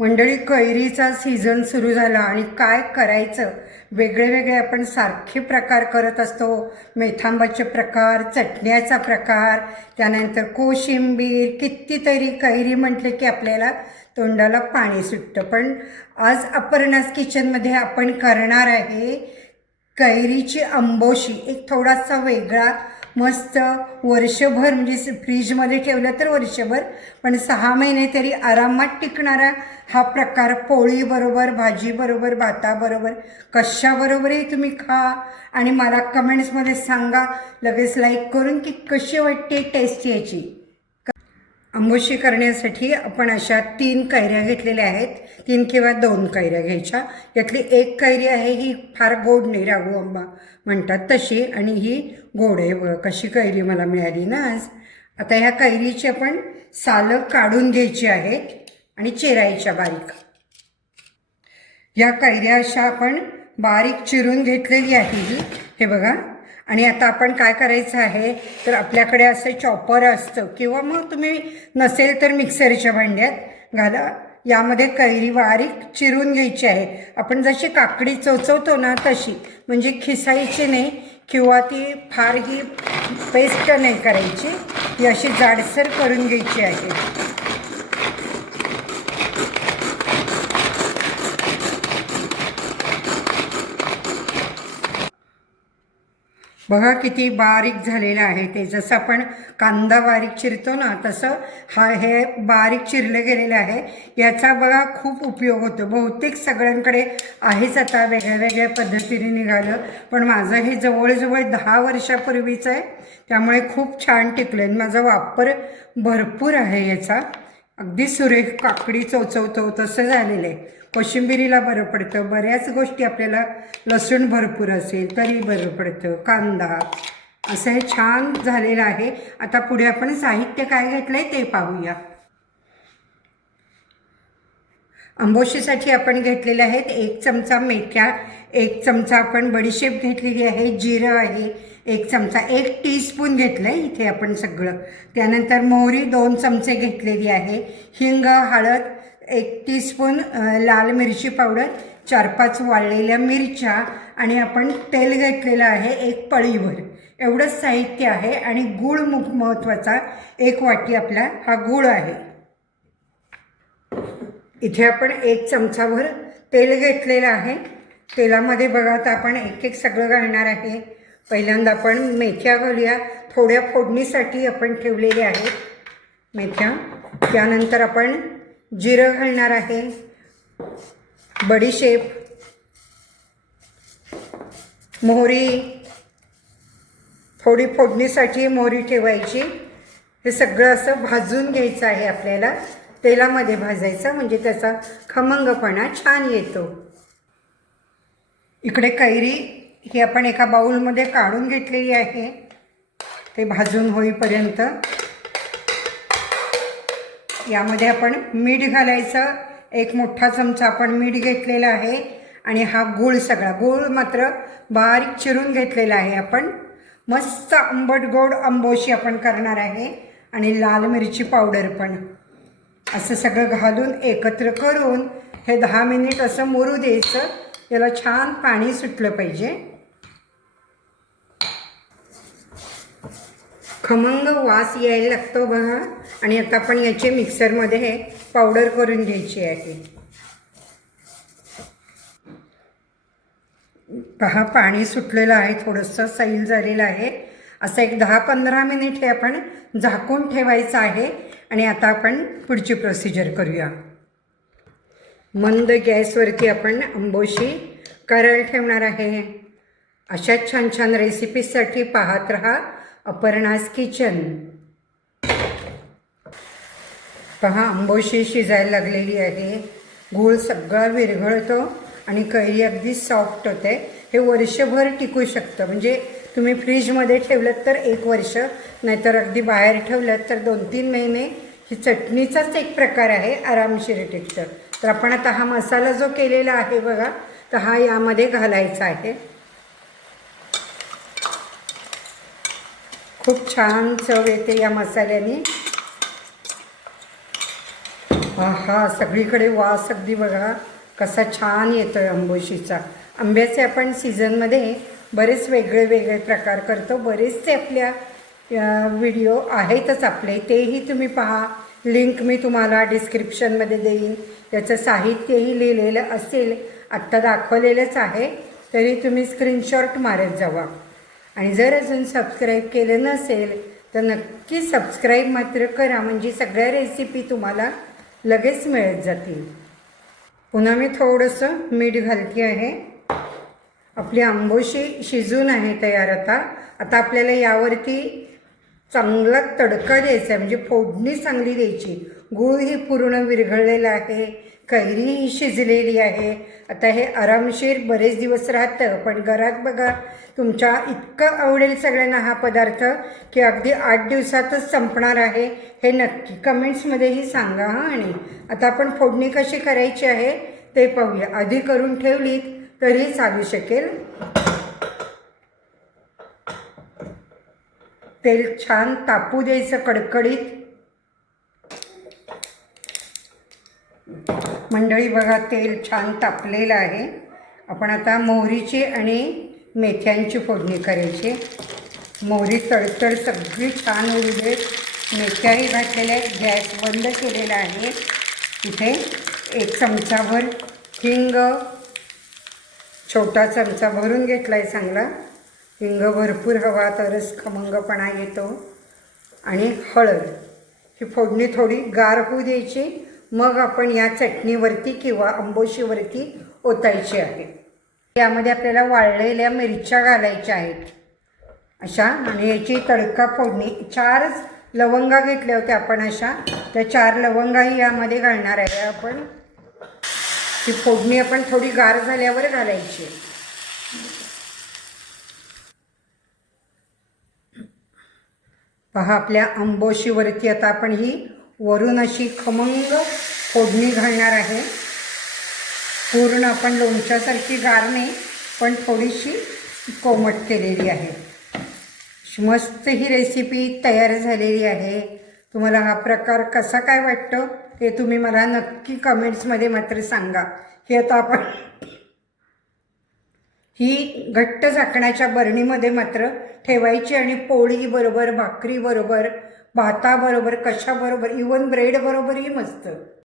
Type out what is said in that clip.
मंडळी, कैरीचा सीझन सुरू झाला आणि काय करायचं, वेगळे वेगळे आपण सारखे प्रकार करत असतो. मेथांबाचे प्रकार, चटण्याचा प्रकार, त्यानंतर कोशिंबीर, कितीतरी कैरी म्हटले की आपल्याला तोंडाला पाणी सुटतं. पण आज अपर्णास किचनमध्ये आपण करणार आहे कैरीची आंबोशी. एक थोडासा वेगळा, मस्त, वर्षभर म्हणजे फ्रीजमध्ये ठेवलं तर वर्षभर, पण 6 महिने तरी आरामात टिकणारा हा प्रकार. पोळीबरोबर, भाजीबरोबर, भाताबरोबर, कशाबरोबरही तुम्ही खा आणि मला कमेंट्समध्ये सांगा लगेच लाईक करून की कशी वाटते टेस्ट याची. आंबोशी करण्यासाठी आपण अशा 3 कैऱ्या घेतलेल्या आहेत. 3 किंवा 2 कैऱ्या घ्यायच्या. यातली एक कैरी आहे ही फार गोड नाही, राघू आंबा म्हणतात तशी, आणि ही गोड आहे. बघा कशी कैरी मला मिळाली ना आज. आता ह्या कैरीची आपण सालं काढून घ्यायची आहेत आणि चिरायच्या बारीक. या कैऱ्या अशा आपण बारीक चिरून घेतलेली आहे ही, हे बघा. आणि आता आपण काय करायचं आहे तर आपल्याकडे असं चॉपर असतं किंवा मग तुम्ही नसेल तर मिक्सरच्या भांड्यात घाला. यामध्ये कैरी बारीक चिरून घ्यायची आहे. आपण जशी काकडी चोचवतो ना तशी, म्हणजे खिसायची नाही किंवा ती फार ही पेस्ट नाही करायची. ही अशी जाडसर करून घ्यायची आहे. बघा किती बारीक झालेलं आहे ते. जसं आपण कांदा बारीक चिरतो ना तसं हे बारीक चिरलं गेलेलं आहे. याचा बघा खूप उपयोग होतो. बहुतेक सगळ्यांकडे आहेच, आता वेगळ्या वेगळ्या पद्धतीने निघालं, पण माझं हे जवळजवळ 10 वर्षापूर्वीचं आहे, त्यामुळे खूप छान टिकलं आहे. माझा वापर भरपूर आहे याचा. अगदी सुरेख काकडी चोचवतो तसं झालेलं आहे. कोशिंबिरीला बरं पडतं. बऱ्याच गोष्टी आपल्याला, लसूण भरपूर असेल तरी बरं पडतं, कांदा, असं हे छान झालेलं आहे. आता पुढे आपण साहित्य काय घेतलं आहे ते पाहूया. आंबोशीसाठी आपण घेतलेले आहेत 1 चमचा मेथ्या, 1 चमचा आपण बडीशेप घेतलेली आहे, जिरं आहे 1 चमचा, 1 टीस्पून घेतलं आहे इथे आपण सगळं. त्यानंतर मोहरी 2 चमचे घेतलेली आहे, हिंग, हळद 1 टीस्पून, लाल मिरची पावडर, 4-5 वाळलेल्या मिरच्या, आणि आपण तेल घेतलेलं आहे 1 पळीभर. एवढंच साहित्य आहे. आणि गूळ महत्त्वाचा, 1 वाटी आपला हा गूळ आहे. इथे आपण 1 चमचाभर तेल घेतलेलं आहे. तेलामध्ये बघा आता आपण एक सगळं घालणार आहे. पहिल्यांदा आपण मेथ्या घालूया. थोड्या फोडणीसाठी आपण ठेवलेल्या आहेत मेथ्या. त्यानंतर आपण जिरं घालणार आहे, बडीशेप, मोहरी, थोडी फोडणीसाठी मोहरी ठेवायची. हे सगळं असं भाजून घ्यायचं आहे आपल्याला. तेलामध्ये भाजायचं म्हणजे त्याचा खमंगपणा छान येतो. इकडे कैरी ही आपण एका बाउलमध्ये काढून घेतलेली आहे, ते भाजून होईपर्यंत. यामध्ये आपण मीठ घालायचं. 1 मोठा चमचा आपण मीठ घेतलेला आहे. आणि हा गूळ, सगळा गूळ मात्र बारीक चिरून घेतलेला आहे आपण. मस्त आंबट गोड आंबोशी आपण करणार आहे. आणि लाल मिरची पावडर पण. असं सगळं घालून एकत्र करून हे 10 मिनिट असं मुरू द्यायचं. याला छान पाणी सुटलं पाहिजे. खमंग वास यायला लागतो बघा. आणि आता आपण याचे मिक्सरमध्ये हे पावडर करून घ्यायची आहे. पहा पाणी सुटलेलं आहे, थोडंसं सैल झालेलं आहे. असं एक 10-15 मिनिट हे आपण झाकून ठेवायचं आहे. आणि आता आपण पुढची प्रोसिजर करूया. मंद गॅसवरती आपण आंबोशी करायला ठेवणार आहे. अशा छान छान रेसिपीजसाठी पाहत रहा अपर्णास किचन. पहा आंबोशी शिजायला लागलेली आहे. गूळ सगळा विरघळतो आणि कैरी अगदी सॉफ्ट होते. हे वर्षभर टिकू शकतं. म्हणजे तुम्ही फ्रीजमध्ये ठेवलं तर 1 वर्ष, नाहीतर अगदी बाहेर ठेवलं तर 2-3 महिने. ही चटणीचाच एक प्रकार आहे, आरामशीर टिकतं. तर आपण आता हा मसाला जो केलेला आहे बघा, तर हा यामध्ये घालायचा आहे. खूप छान चव येते या मसाल्याने. आहा, सगळीकडे वास अगदी बघा कसा छान येतोय आंबोशीचा. आंब्याचे आपण सीझनमध्ये बरेच वेगळे वेगळे प्रकार करतो. बरेचसे आपल्या व्हिडिओ आहेतच आपले, तेही तुम्ही पहा. लिंक मी तुम्हाला डिस्क्रिप्शनमध्ये देईन. त्याचं साहित्यही लिहिलेलं असेल, आत्ता दाखवलेलंच आहे, तरी तुम्ही स्क्रीनशॉट मारत जावा. आणि जर अजून सबस्क्राईब केलं नसेल तर नक्की सबस्क्राईब मात्र करा, म्हणजे सगळ्या रेसिपी तुम्हाला लगेच मिळत जातील. पुन्हा मी थोडंसं मीठ घालते आहे. आपली आंबोशी शिजून आहे तयार. आता आपल्याला यावरती चांगला तडका द्यायचा आहे, म्हणजे फोडणी चांगली द्यायची. गूळही पूर्ण विरघळलेला आहे, कैरीही शिजलेली आहे. आता हे आरामशीर बरेच दिवस राहतं, पण घरात बघा तुमच्या इतकं आवडेल सगळ्यांना हा पदार्थ की अगदी 8 दिवसातच संपणार आहे. हे नक्की कमेंट्समध्येही सांगा. आणि आता आपण फोडणी कशी करायची आहे ते पाहूया. आधी करून ठेवलीत तरी चालू शकेल. तेल छान तापू द्यायचं कडकडीत. मंडळी बघा, तेल छान तापलेलं आहे. आपण आता मोहरीची आणि मेथ्यांची फोडणी करायची. मोहरी तडतड सगळी छान होऊ दे. मेथ्याही घातलेल्या आहेत. गॅस बंद केलेला आहे. इथे 1 चमचाभर हिंग, छोटा चमचा भरून घेतला आहे चांगला. हिंग भरपूर हवा तरच खमंगपणा येतो. आणि हळद. ही फोडणी थोडी गार होऊ द्यायची, मग आपण या चटणीवरती किंवा आंबोशीवरती ओतायची आहे. यामध्ये आपल्याला वाळलेल्या मिरच्या घालायच्या आहेत अशा. आणि याची तडका फोडणी 4 लवंगा घेतल्या होत्या आपण अशा, त्या 4 लवंगाही यामध्ये घालणार आहे आपण. ही फोडणी आपण थोडी गार झाल्यावर घालायची. पहा, आपल्या आंबोशीवरती आता आपण ही वरून अशी खमंग फोडणी घालणार आहे. पूर्ण आपण लोणच्यासारखी गार नाही, पण थोडीशी कोमट केलेली आहे. मस्त ही रेसिपी तयार झालेली आहे. तुम्हाला हा प्रकार कसा काय वाटतो ते तुम्ही मला नक्की कमेंट्समध्ये मात्र सांगा. ही आता आपण ही घट्ट झाकणाच्या बरणीमध्ये मात्र ठेवायची आणि पोळी बरोबर, भाकरी बरोबर, भाताबरोबर, कशाबरोबर, इवन ब्रेड बरोबरही मस्त.